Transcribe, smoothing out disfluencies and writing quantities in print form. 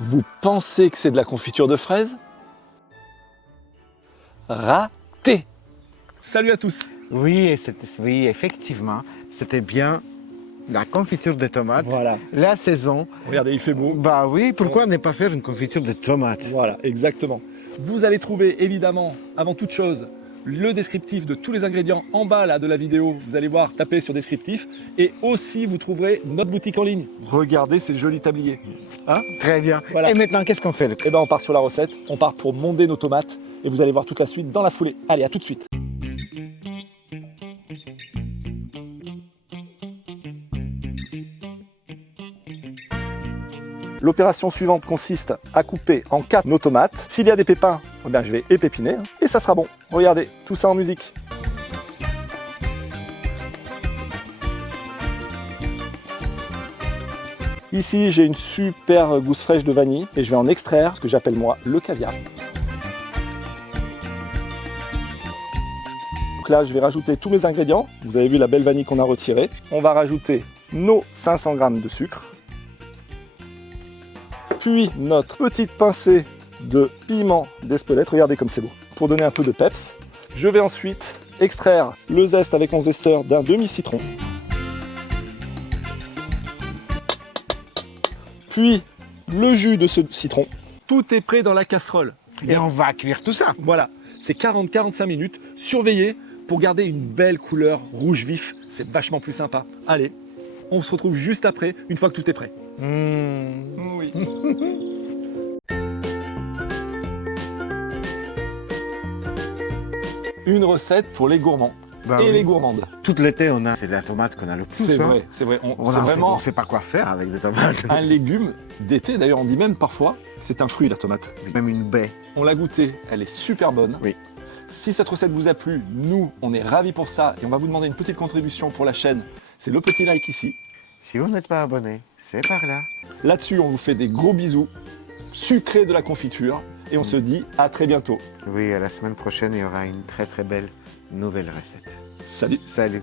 Vous pensez que c'est de la confiture de fraises? Raté! Salut à tous! Oui, oui, effectivement, c'était bien la confiture de tomates. Voilà. La saison. Regardez, il fait beau. Bah oui, pourquoi ne pas faire une confiture de tomates? Voilà, exactement. Vous allez trouver évidemment, avant toute chose, le descriptif de tous les ingrédients en bas là, de la vidéo. Vous allez voir, tapez sur descriptif. Et aussi, vous trouverez notre boutique en ligne. Regardez ces jolis tabliers. Hein? Très bien. Voilà. Et maintenant, qu'est-ce qu'on fait? Eh ben, on part sur la recette. On part pour monder nos tomates. Et vous allez voir toute la suite dans la foulée. Allez, à tout de suite. L'opération suivante consiste à couper en 4 nos tomates. S'il y a des pépins, eh bien, je vais épépiner et ça sera bon. Regardez, tout ça en musique. Ici, j'ai une super gousse fraîche de vanille et je vais en extraire ce que j'appelle moi le caviar. Donc là, je vais rajouter tous mes ingrédients. Vous avez vu la belle vanille qu'on a retirée. On va rajouter nos 500 g de sucre. Puis notre petite pincée de piment d'Espelette, regardez comme c'est beau, pour donner un peu de peps. Je vais ensuite extraire le zeste avec mon zesteur d'un demi-citron. Puis le jus de ce citron. Tout est prêt dans la casserole. Et on va cuire tout ça. Voilà, c'est 40-45 minutes. Surveillez pour garder une belle couleur rouge vif. C'est vachement plus sympa. Allez, on se retrouve juste après, une fois que tout est prêt. Oui. Une recette pour les gourmands Bah et oui. les gourmandes. Tout l'été, c'est la tomate qu'on a le plus. C'est hein. vrai, c'est vrai. On C'est vraiment ne sait pas quoi faire avec des tomates. un légume d'été. D'ailleurs, on dit même parfois, c'est un fruit la tomate. Même une baie. On l'a goûtée, elle est super bonne. Oui. Si cette recette vous a plu, nous, on est ravis pour ça et on va vous demander une petite contribution pour la chaîne. C'est le petit like ici. Si vous n'êtes pas abonné, c'est par là. Là-dessus, on vous fait des gros bisous, sucrés de la confiture et on se dit à très bientôt. Oui, à la semaine prochaine, il y aura une très très belle nouvelle recette. Salut! Salut!